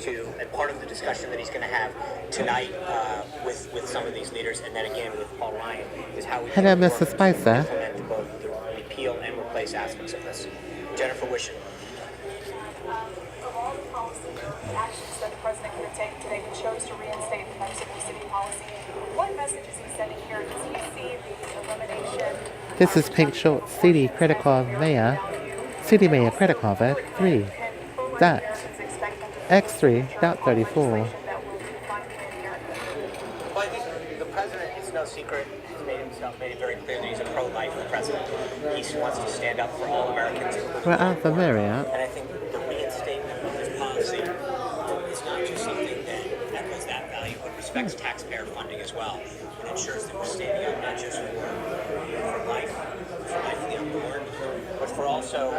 to, and part of the discussion that he's going to have tonight with some of these leaders, and then again with Paul Ryan, is how we Hello, can Mr. Spicer. implement both the repeal and replace aspects of this. Jennifer Wishon. Of all the policy actions that the president could have taken today, he chose to reinstate the Mexico City policy. What message is he sending here? Does he see the elimination? This is Pink Short CD credit card mayor. CDMAYORKREDITCardvardX3.34.1. Well, I think the president, it's no secret, has made it very clear that he's a pro-life president. He wants to stand up for all Americans. We're at the Marriott. And I think the reinstatement of this policy is not just something that echoes that value, but respects taxpayer funding as well, and ensures that we're standing up not just for life, unborn, but for also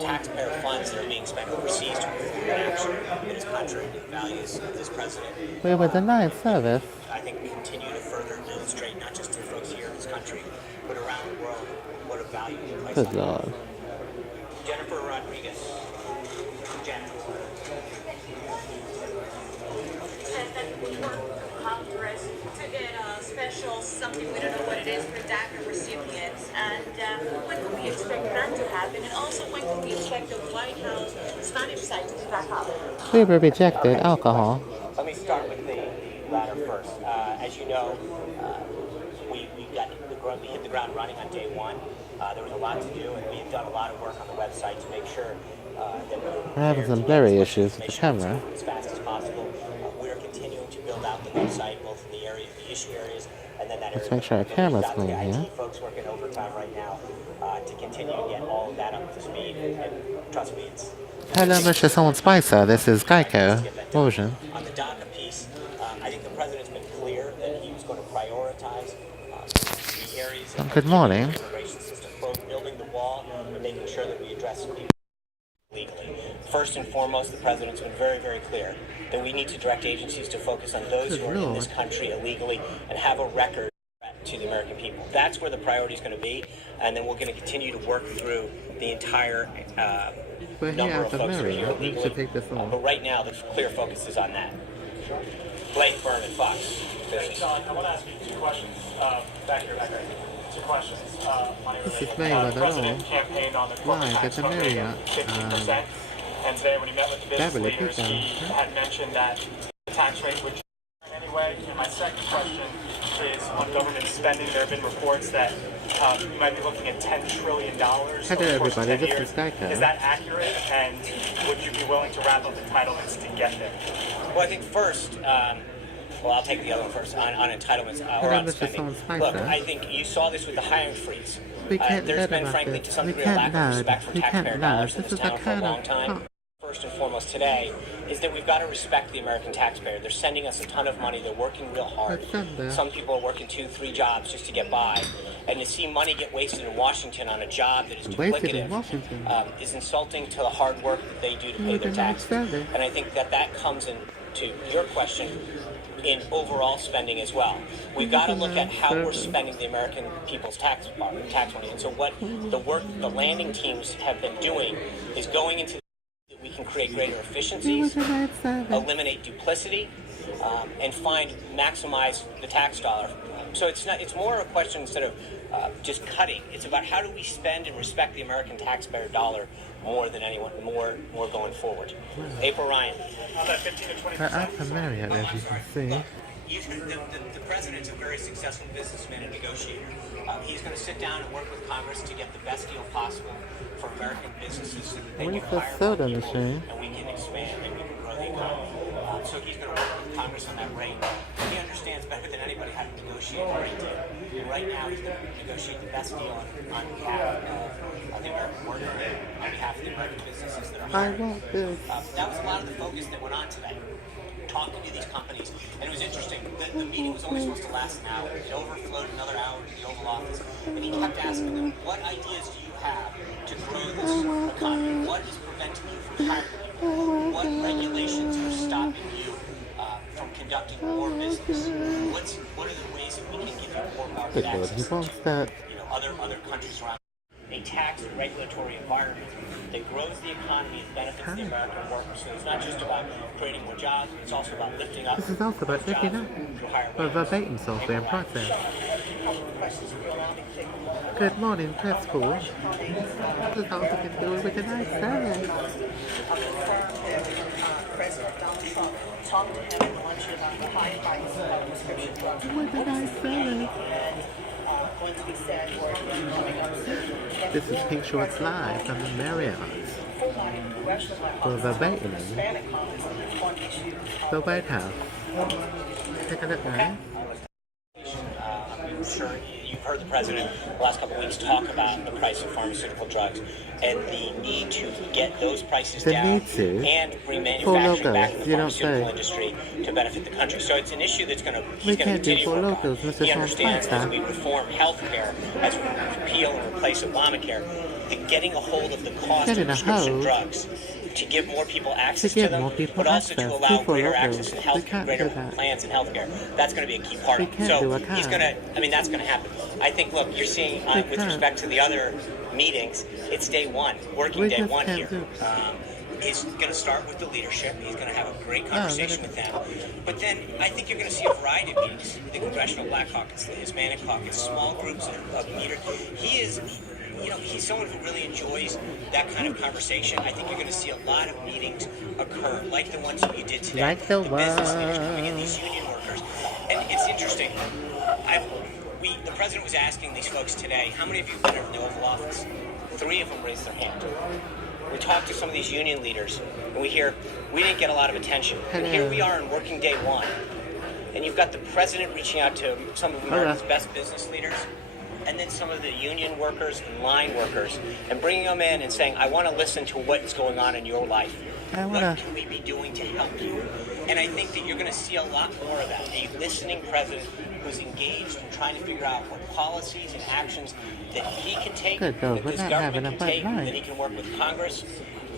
taxpayer funds that are being spent overseas to move action that is contrary to the values of this president. We're with the night service. I think we continue to further illustrate, not just to folks here in this country, but around the world, what a value we place Good on Lord. Jennifer Rodriguez. Jen. That we work with Congress to get a special something, we don't know what it is, for DACA recipients. And when can we expect that to happen? And also, when can we expect the White House Spanish side to be back up? We were rejected alcohol. Let me start with the latter first. As you know, we hit the ground running on day one. There was a lot to do, and we have done a lot of work on the website to make sure that We're having some blurry issues with the camera. as fast as possible. We're continuing to build out the website, both in the issue areas, and then that Let's area. make sure our camera's clean The here. IT folks working overtime right now to continue to get all of that up to speed, and trust me, it's. Hello, Mr. Someone Spicer. This is Geico. Motion. On the DACA piece, I think the president's been clear that he was going to prioritize the areas of Good morning. the immigration system, both building the wall and making sure that we address people legally. First and foremost, the president's been very, very clear that we need to direct agencies to focus on those who are in this country illegally and have a record to the American people. That's where the priority is going to be, and then we're going to continue to work through the entire number of folks who are here illegally. But right now, the clear focus is on that. Blake Berman, Fox. Thanks, John. I want to ask you two questions. Back here. Two questions. This is MerriweatherA.Law. The president campaigned on the corporate Live at tax the cut rate Marriott. of 15%. And today, when he met with the business Beverly, leaders, pick he had mentioned that the tax rate would anyway. And my second question is on government spending. There have been reports that you might be looking at $10 trillion. Hello, everybody. This is Geico. Is that accurate? And would you be willing to wrap up entitlements to get there? Well, I think first, I'll take the other one first, on entitlements or on spending. Look, I think you saw this with the hiring freeze. There's been, frankly, to some degree, a lack of respect for taxpayer dollars in this town for a long time. First and foremost today is that we've got to respect the American taxpayer. They're sending us a ton of money. They're working real hard. Some people are working 2-3 jobs just to get by. And to see money get wasted in Washington on a job that is duplicative is insulting to the hard work that they do to pay their taxes. And I think that comes into your question in overall spending as well. We've got to look at how we're spending the American people's tax money. And so what the work the landing teams have been doing is going into we can create greater efficiencies, eliminate duplicity, and maximize the tax dollar. So it's more a question instead of just cutting. It's about how do we spend and respect the American taxpayer dollar more than anyone, more going forward. April Ryan. On that 15 to 20%. At the Marriott, as you can see. The president's a very successful businessman and negotiator. He's going to sit down and work with Congress to get the best deal possible for American businesses so that they can hire more people and we can expand and we can grow the economy. So he's going to work with Congress on that rate. He understands better than anybody how to negotiate a rate deal. And right now he's going to negotiate the best deal on behalf of the American worker, on behalf of the American businesses that are hiring. That was a lot of the focus that went on today. Talking to these companies, and it was interesting. The meeting was only supposed to last an hour. It overflowed another hour to the Oval Office, and he kept asking them, "What ideas do you have to grow this economy? What is preventing you from hiring people? What regulations are stopping you from conducting more business? What are the ways that we can give you more access to other countries around?" a tax and regulatory environment that grows the economy and benefits the American worker. So it's not just about creating more jobs, it's also about lifting up. This is also about lifting up a verbatim software process. Good morning, press school. This is also can do with a nice service. President Donald Trump talked to him and luncheon about the high price of prescription drugs. With a nice service. Going to be said or coming up soon. This is Pink Shorts Live from the Marriott. For verbatim, the White House. Take a look now. I'm sure you've heard the president the last couple of weeks talk about the price of pharmaceutical drugs and the need to get those prices down and bring manufacturing back in the pharmaceutical industry to benefit the country. So it's an issue that's he's going to continue to work on. He understands as we reform health care, as we repeal and replace Obamacare, that getting a hold of the cost of prescription drugs to give more people access to them, but also to allow greater access in health care, greater plans in healthcare. That's going to be a key part of it. So he's going to, that's going to happen. I think, look, you're seeing with respect to the other meetings, it's day one, working day one here. He's going to start with the leadership. He's going to have a great conversation with them. But then I think you're going to see a variety of meetings. The Congressional Black Caucus, the Hispanic Caucus, small groups of leaders. He's someone who really enjoys that kind of conversation. I think you're going to see a lot of meetings occur, like the ones that you did today. Like the business leaders coming in, these union workers. And it's interesting. The president was asking these folks today, how many of you have been in the Oval Office? 3 of them raised their hand. We talked to some of these union leaders, and we hear, we didn't get a lot of attention. And here we are on working day one. And you've got the president reaching out to some of America's best business leaders, and then some of the union workers and line workers, and bringing them in and saying, I want to listen to what's going on in your life. What can we be doing to help you? And I think that you're going to see a lot more of that. A listening president who's engaged in trying to figure out what policies and actions that he can take, that this government can take, that he can work with Congress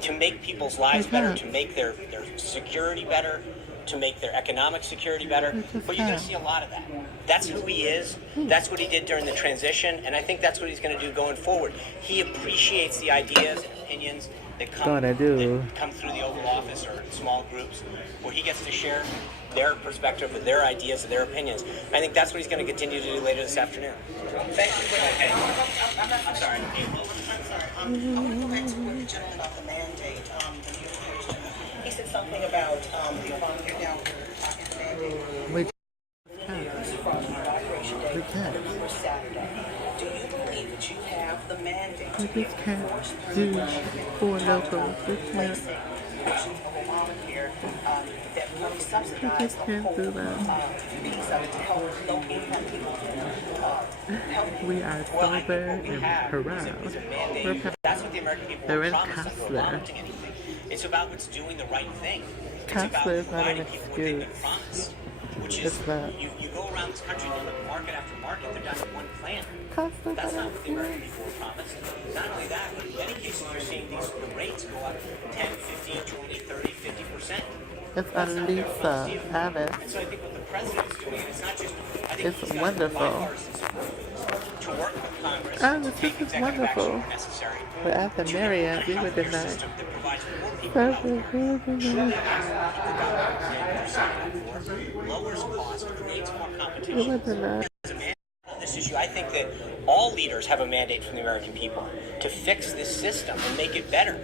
to make people's lives better, to make their security better, to make their economic security better. But you're going to see a lot of that. That's who he is. That's what he did during the transition, and I think that's what he's going to do going forward. He appreciates the ideas and opinions that come through the Oval Office or small groups, where he gets to share their perspective and their ideas and their opinions. I think that's what he's going to continue to do later this afternoon. Thank you. I'm sorry. I want to go back to what the gentleman about the mandate. He said something about the Obamacare now mandate. We can't. Do you believe that you have the mandate? We just can't do for local. We can't. Obamacare that really subsidize We just can't do that. piece of it to help low-income people. We are sober and harassed. That's what the American people were promised under Obama. It's about what's doing the right thing. It's about providing people what they've been promised. Which is, you go around this country and look market after market, they're down to one plan. That's not what the American people were promised. Not only that, but in many cases you're seeing the rates go up 10, 15, 20, 30, 50%. It's Lisa Abbott. And so I think what the president is doing, it's not just, I think it's wonderful. To work with Congress, this is wonderful. We're at the Marriott. We were denied. Lowers cost, creates more competition. This issue, I think that all leaders have a mandate from the American people to fix this system and make it better.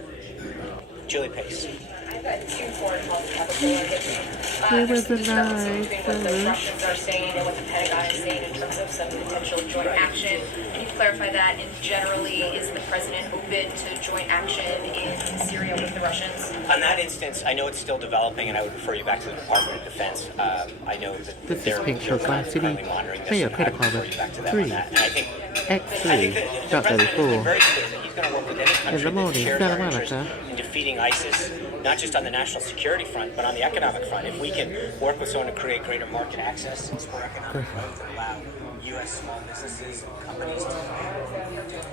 Julie Pace. It was a nice what the Russians are saying and what the Pentagon is saying in terms of some potential joint action. Can you clarify that? And generally, is the president open to joint action in Syria with the Russians? On that instance, I know it's still developing, and I would refer you back to the Department of Defense. I know that this they're is Pink Shorts Live CD. monitoring this. Critical refer you back to them on that. And I think X3. the president has been very clear that he's going to work with any country that shares our interest Monica. in defeating ISIS, not just on the national security front, but on the economic front. If we can work with someone to create greater market access for economic growth and allow U.S. small businesses and companies to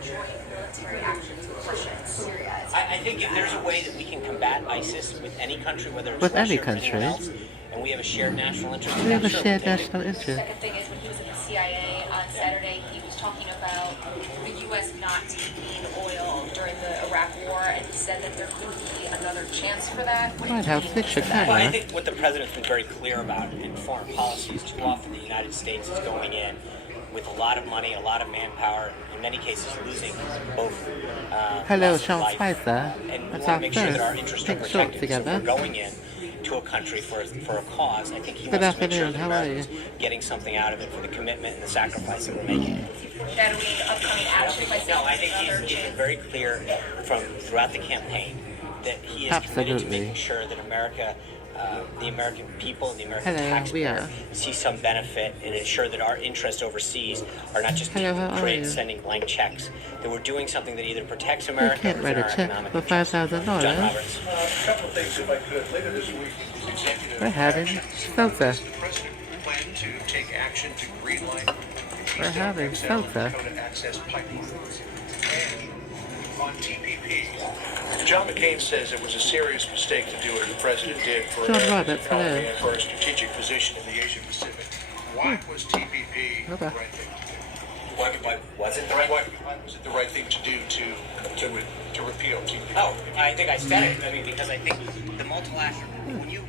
Joint military actions with Russia and Syria. I think if there's a way that we can combat ISIS with any country, whether it's with Russia any or country, anyone else, and we have a shared national interest, we have a shared national interest. The second thing is when he was at the CIA on Saturday, he was talking about the U.S. not taking oil during the Iraq War, and he said that there could be another chance for that. What do you White House mean picture for that? Well, I camera. think what the president's been very clear about in foreign policy is too often the United States is going in with a lot of money, a lot of manpower, in many cases losing both Hello, loss of Sean life, Spicer. and we That's want our to make sure that our first interests are pink short protected. So if together. we're going in to a country for a cause, I think he Good wants to make sure afternoon, that how are Americans getting something out of it for the commitment and the sacrifice that we're making. Shadowing upcoming action by No, I think other he's been very clear from throughout the campaign that he is committed to Absolutely. making sure that America, the American people, the American Hello, we taxpayer are. see some benefit and ensure that our interests overseas are not just Hello, how are you? sending blank checks, that we're doing something that either protects You America can't or write a our check economic for interests. John $5,000. Roberts. A couple of things, if I could. Later this week, executive We're having salsa. the president plan to take action to greenlight We're having salsa. Dakota access pipelines. And on TPP, John McCain says it was a serious mistake to do what the president did for John America's Roberts, hello. economy and for a strategic position in the Asia Pacific. Why was TPP the Okay. right thing to do? Why was it the right Why was it the right thing to do to repeal TPP? Oh, I think I said it. I mean, because I think the multilateral, when you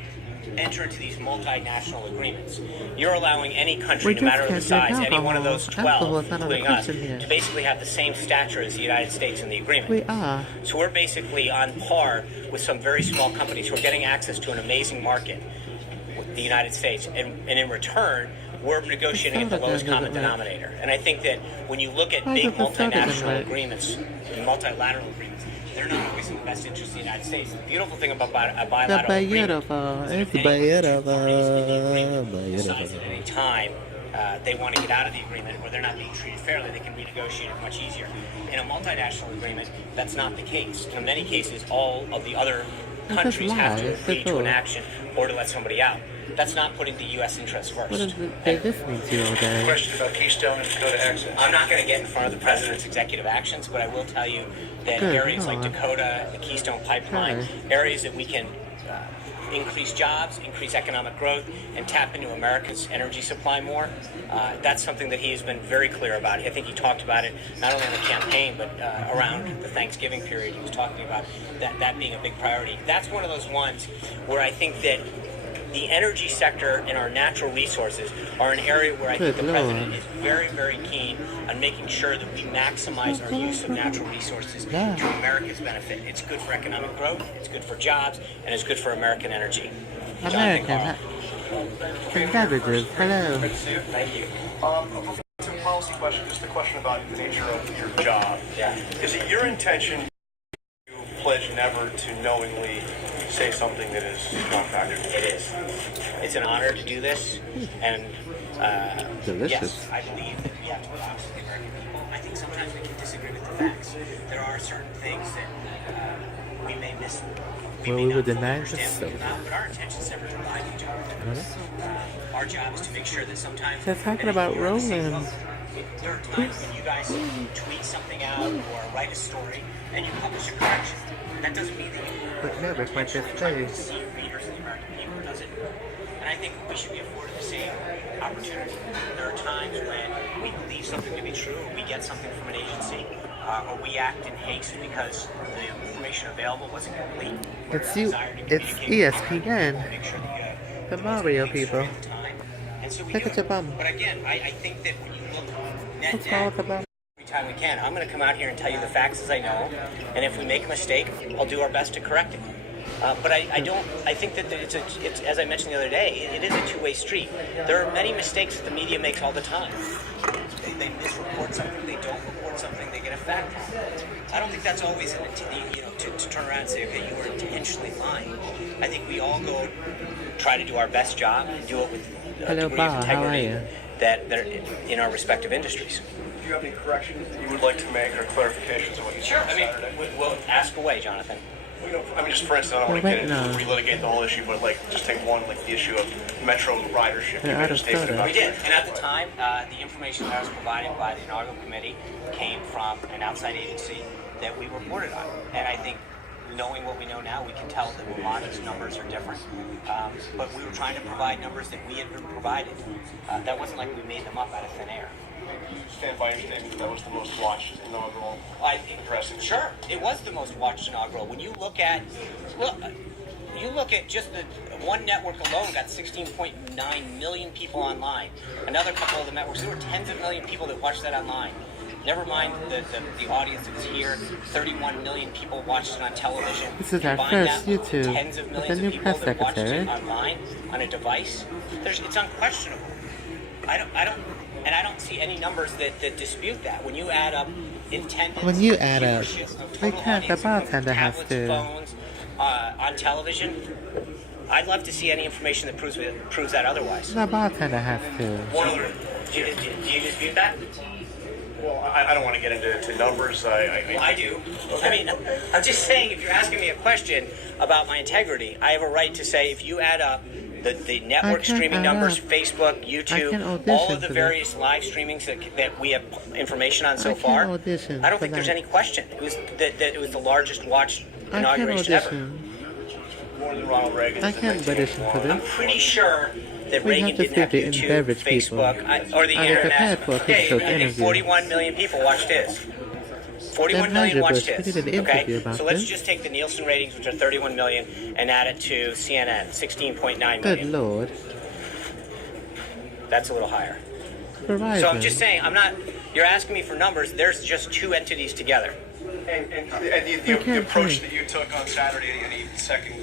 enter into these multinational agreements, you're allowing any country, We no matter the just can't size, drink any one of those alcohol. 12, Alcohol's not on the including us, question here. to basically have the same stature as the United States in the agreement. We are. So we're basically on par with some very small companies who are getting access to an amazing market, the United States, and in return, we're negotiating at the lowest common denominator. And I think that when you look at big multinational agreements and multilateral agreements, they're not always in the best interest of the United States. The beautiful thing about a bilateral agreement is that if any decides at any time they want to get out of the agreement or they're not being treated fairly, they can renegotiate it much easier. In a multinational agreement, that's not the case. In many cases, all of the other countries have to agree to an action or to let somebody out. That's not putting the U.S. interest first. What is they listening to all day? Question about Keystone and Dakota access. I'm not going to get in front of the president's executive actions, but I will tell you that Good areas like Lord. Dakota, the Keystone Pipeline, Okay. areas that we can increase jobs, increase economic growth, and tap into America's energy supply more. That's something that he has been very clear about. I think he talked about it not only in the campaign, but around the Thanksgiving period. He was talking about that being a big priority. That's one of those ones where I think that the energy sector and our natural resources are an area where I think the president is very, very keen on making sure that we maximize our use of natural resources to America's benefit. It's good for economic growth, it's good for jobs, and it's good for American energy. American. Cabbages. Hello. Thank you. It's a policy question, just a question about the nature of your job. Yeah. Is it your intention to pledge never to knowingly say something that is contradictory? It is. It's an honor to do this, and Delicious. yes, I believe that we have to put honest with the American people. I think sometimes we can disagree with the facts. There are certain things that we may miss. Well, may we not would fully deny understand, this. but our intention is never to lie to each other. Our job is to make sure that sometimes They're talking about Roland. there are times when you guys tweet something out or write a story and you publish a correction. That doesn't mean that you But never quite this trying to face. deceive readers and the American people, does it? And I think we should be afforded the same opportunity. There are times when we believe something to be true, or we get something from an agency, or we act in haste because the information available wasn't complete. It's you. It's ESPN. The Mario people. Look at your bum. But again, I think that when you look What's wrong with the bum? every time we can, I'm going to come out here and tell you the facts as I know, and if we make a mistake, I'll do our best to correct it. But I think that it's as I mentioned the other day, it is a two-way street. There are many mistakes that the media makes all the time. They misreport something, they don't report something, they get a fact wrong. I don't think that's always to turn around and say, okay, you were intentionally lying. I think we all go try to do our best job and do it with a Hello, degree of Bob. How are integrity you? that are in our respective industries. Do you have any corrections you would like to make or clarifications of what you said I mean, Saturday? we'll ask away, Jonathan. I mean, just for instance, I don't want to get into relitigate the whole issue, but like, just take one, like the issue of metro ridership. You made a statement about We did, and at the time, the information that was provided by the inaugural committee came from an outside agency that we reported on. And I think knowing what we know now, we can tell that a lot of these numbers are different. But we were trying to provide numbers that we had been provided. That wasn't like we made them up out of thin air. You stand by your statement that was the most watched inaugural address? Sure, it was the most watched inaugural. When you look at just the one network alone got 16.9 million people online. Another couple of the networks, there were tens of million people that watched that online. Never mind the audience that's here. 31 million people watched it on television. This is our Combine first that with YouTube tens of with the millions new of people press that watched it secretary. online on a device. It's unquestionable. I don't see any numbers that dispute that. When you add up attendance, When you add up, viewership, we total can't. The audience, bartender has tablets, to. phones, on television. I'd love to see any information that proves that otherwise. The bartender has to. Do you dispute that? Well, I don't want to get into numbers. Well, I do. I mean, I'm just saying, if you're asking me a question about my integrity, I have a right to say if you add up the network streaming numbers, Facebook, YouTube, all of the various live streamings that we have information on so far, I don't think there's any question. It was that it was the largest watched inauguration ever. More than Ronald Reagan. I can't audition for I'm this. pretty sure that We Reagan have to didn't have speak to YouTube, beverage people. Facebook, or the Are they prepared internet. for a Yeah, physical I think interview? 41 million people watched his. 41 Then million watched Bush, we his. did an interview Okay, about so let's this. just take the Nielsen ratings, which are 31 million, and add it to CNN, 16.9 million. Good lord. That's a little higher. Verizon. So I'm just saying, you're asking me for numbers. There's just two entities together. And the approach that you took on Saturday, any second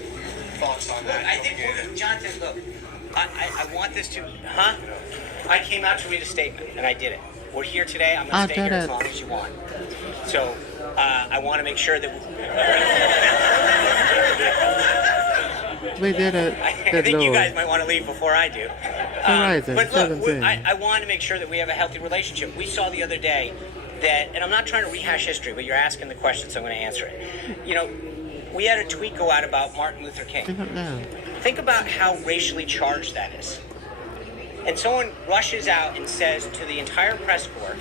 thoughts on that? I think, Jonathan, look, I want this to, I came out to read a statement, and I did it. We're here today. I'm going to stay here as long as you want. So I want to make sure that we did it. I think you guys might want to leave before I do. Verizon, But look, 17. I want to make sure that we have a healthy relationship. We saw the other day that, and I'm not trying to rehash history, but you're asking the question, so I'm going to answer it. You know, we had a tweet go out about Martin Luther King. I don't know. Think about how racially charged that is. And someone rushes out and says to the entire press corps,